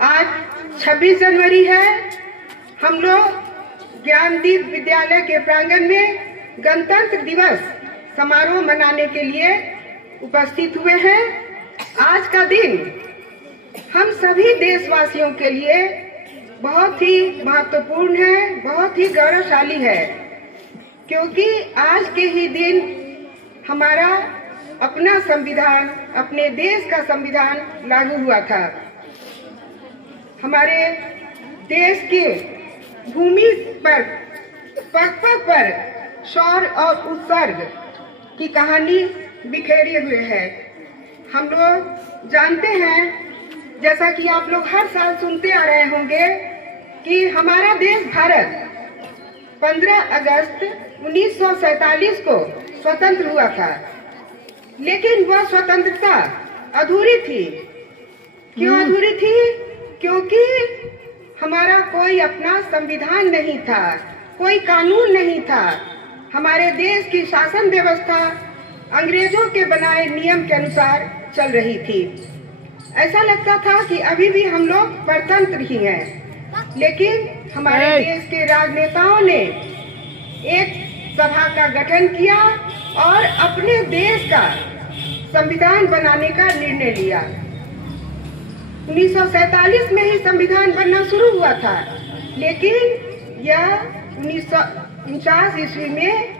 आज 26 जनवरी है। हम लोग ज्ञानदीप विद्यालय के प्रांगण में गणतंत्र दिवस समारोह मनाने के लिए उपस्थित हुए हैं। आज का दिन हम सभी देशवासियों के लिए बहुत ही महत्वपूर्ण है, बहुत ही गौरवशाली है, क्योंकि आज के ही दिन हमारा अपना संविधान, अपने देश का संविधान लागू हुआ था। हमारे देश के भूमि पर पग पग पर शौर्य और उत्सर्ग की कहानी बिखेरे हुए है। हम लोग जानते हैं, जैसा कि आप लोग हर साल सुनते आ रहे होंगे, कि हमारा देश भारत 15 अगस्त 1947 को स्वतंत्र हुआ था, लेकिन वह स्वतंत्रता अधूरी थी। क्यों अधूरी थी? क्योंकि हमारा कोई अपना संविधान नहीं था, कोई कानून नहीं था। हमारे देश की शासन व्यवस्था अंग्रेजों के बनाए नियम के अनुसार चल रही थी। ऐसा लगता था कि अभी भी हम लोग परतंत्र ही हैं, लेकिन हमारे देश के राजनेताओं ने एक सभा का गठन किया और अपने देश का संविधान बनाने का निर्णय लिया। 1947 में ही संविधान बनना शुरू हुआ था, लेकिन यह 1949 ईस्वी में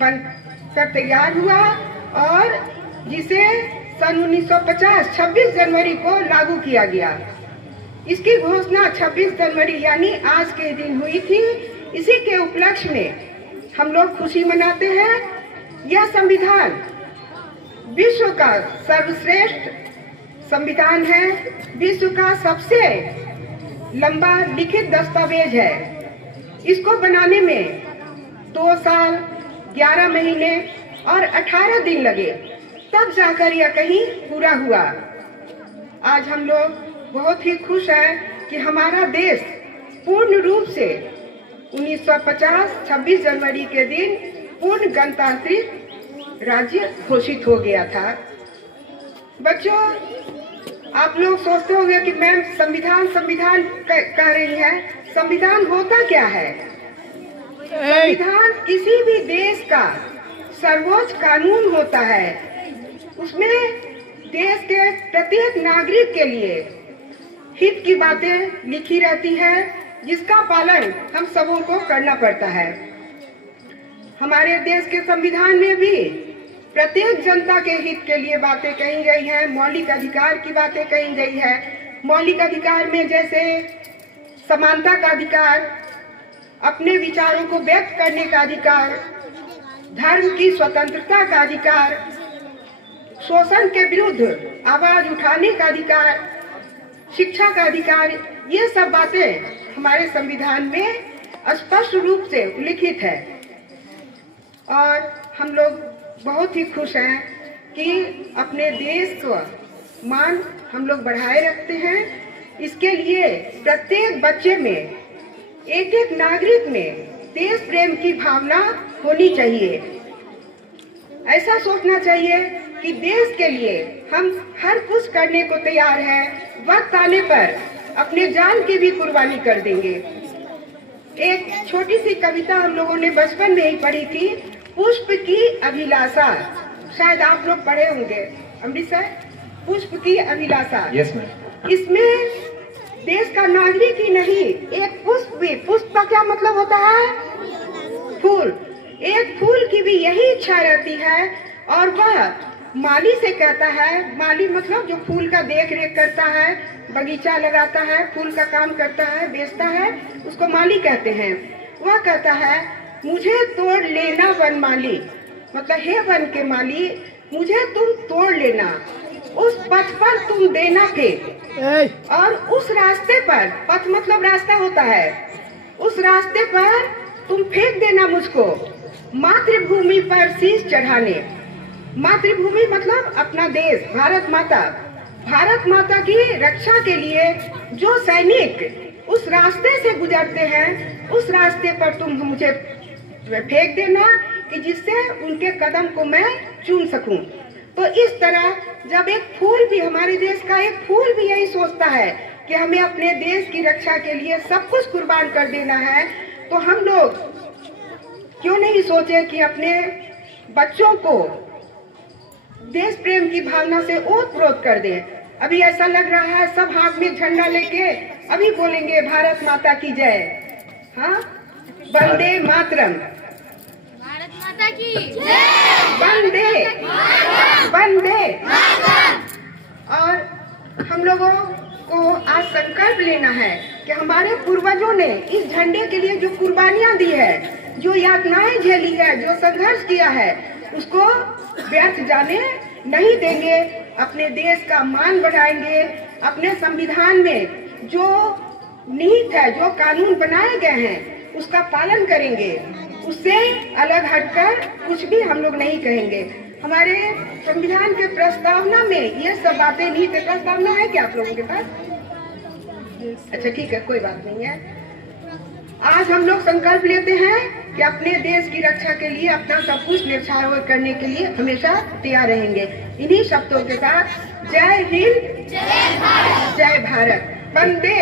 बनकर तैयार हुआ और जिसे सन 1950 26 जनवरी को लागू किया गया। इसकी घोषणा 26 जनवरी यानी आज के दिन हुई थी। इसी के उपलक्ष्य में हम लोग खुशी मनाते हैं। यह संविधान विश्व का सर्वश्रेष्ठ संविधान है, विश्व का सबसे लंबा लिखित दस्तावेज है। इसको बनाने में 2 साल 11 महीने और 18 दिन लगे, तब जाकर यह कहीं पूरा हुआ। आज हम लोग बहुत ही खुश हैं कि हमारा देश पूर्ण रूप से 1950 26 जनवरी के दिन पूर्ण गणतांत्रिक राज्य घोषित हो गया था। बच्चों, आप लोग सोचते होंगे कि मैम संविधान संविधान कह रही है। संविधान होता क्या है? संविधान किसी भी देश का सर्वोच्च कानून होता है। उसमें देश के प्रत्येक नागरिक के लिए हित की बातें लिखी रहती है, जिसका पालन हम सबों को करना पड़ता है। हमारे देश के संविधान में भी प्रत्येक जनता के हित के लिए बातें कही गई हैं, मौलिक अधिकार की बातें कही गई है। मौलिक अधिकार में जैसे समानता का अधिकार, अपने विचारों को व्यक्त करने का अधिकार, धर्म की स्वतंत्रता का अधिकार, शोषण के विरुद्ध आवाज उठाने का अधिकार, शिक्षा का अधिकार, ये सब बातें हमारे संविधान में स्पष्ट रूप से लिखित है। और हम लोग बहुत ही खुश हैं कि अपने देश का मान हम लोग बढ़ाए रखते हैं। इसके लिए प्रत्येक बच्चे में, एक एक नागरिक में देश प्रेम की भावना होनी चाहिए। ऐसा सोचना चाहिए कि देश के लिए हम हर कुछ करने को तैयार हैं, वक्त आने पर अपने जान की भी कुर्बानी कर देंगे। एक छोटी सी कविता हम लोगों ने बचपन में ही पढ़ी थी, पुष्प की अभिलाषा। शायद आप लोग पढ़े होंगे। अमृत सर, पुष्प की अभिलाषा। Yes ma'am. इसमें देश का नागरिक ही नहीं, एक पुष्प भी, पुष्प का क्या मतलब होता है? फूल। एक फूल की भी यही इच्छा रहती है और वह माली से कहता है, माली मतलब जो फूल का देख रेख करता है, बगीचा लगाता है, फूल का काम करता है, बेचता है, उसको माली कहते हैं। वह कहता है, मुझे तोड़ लेना वन माली, मतलब हे वन के माली, मुझे तुम तोड़ लेना, उस पथ पर तुम देना फेंक, और उस रास्ते पर, पथ मतलब रास्ता होता है, उस रास्ते पर तुम फेंक देना मुझको, मातृभूमि पर शीश चढ़ाने। मातृभूमि मतलब अपना देश, भारत माता। भारत माता की रक्षा के लिए जो सैनिक उस रास्ते से गुजरते हैं, उस रास्ते पर तुम मुझे फेंक देना कि जिससे उनके कदम को मैं चूम सकूं। तो इस तरह जब एक फूल भी, हमारे देश का एक फूल भी यही सोचता है कि हमें अपने देश की रक्षा के लिए सब कुछ कुर्बान कर देना है, तो हम लोग क्यों नहीं सोचे कि अपने बच्चों को देश प्रेम की भावना से ओत-प्रोत कर दें। अभी ऐसा लग रहा है सब हाथ में झंडा लेके अभी बोलेंगे भारत माता की जय। हाँ, वंदे मातरम, भारत माता की जय, वंदे वंदे। और हम लोगों को आज संकल्प लेना है कि हमारे पूर्वजों ने इस झंडे के लिए जो कुर्बानियां दी है, जो यातनाएं झेली है, जो संघर्ष किया है, उसको व्यर्थ जाने नहीं देंगे। अपने देश का मान बढ़ाएंगे। अपने संविधान में जो निहित है, जो कानून बनाए गए हैं, उसका पालन करेंगे। उससे अलग हटकर कुछ भी हम लोग नहीं कहेंगे। हमारे संविधान के प्रस्तावना में ये सब बातें निहित प्रस्तावना है क्या आप लोगों के पास? अच्छा ठीक है, कोई बात नहीं है। आज हम लोग संकल्प लेते हैं कि अपने देश की रक्षा के लिए अपना सब कुछ न्यौछावर करने के लिए हमेशा तैयार रहेंगे। इन्हीं शब्दों के साथ जय हिंद, जय भारत, वंदे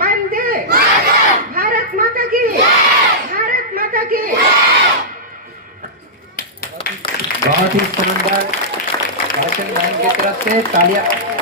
वंदे, भारत माता की, भारत माता की। बहुत ही शानदार भाषण बहन की तरफ से तालियां।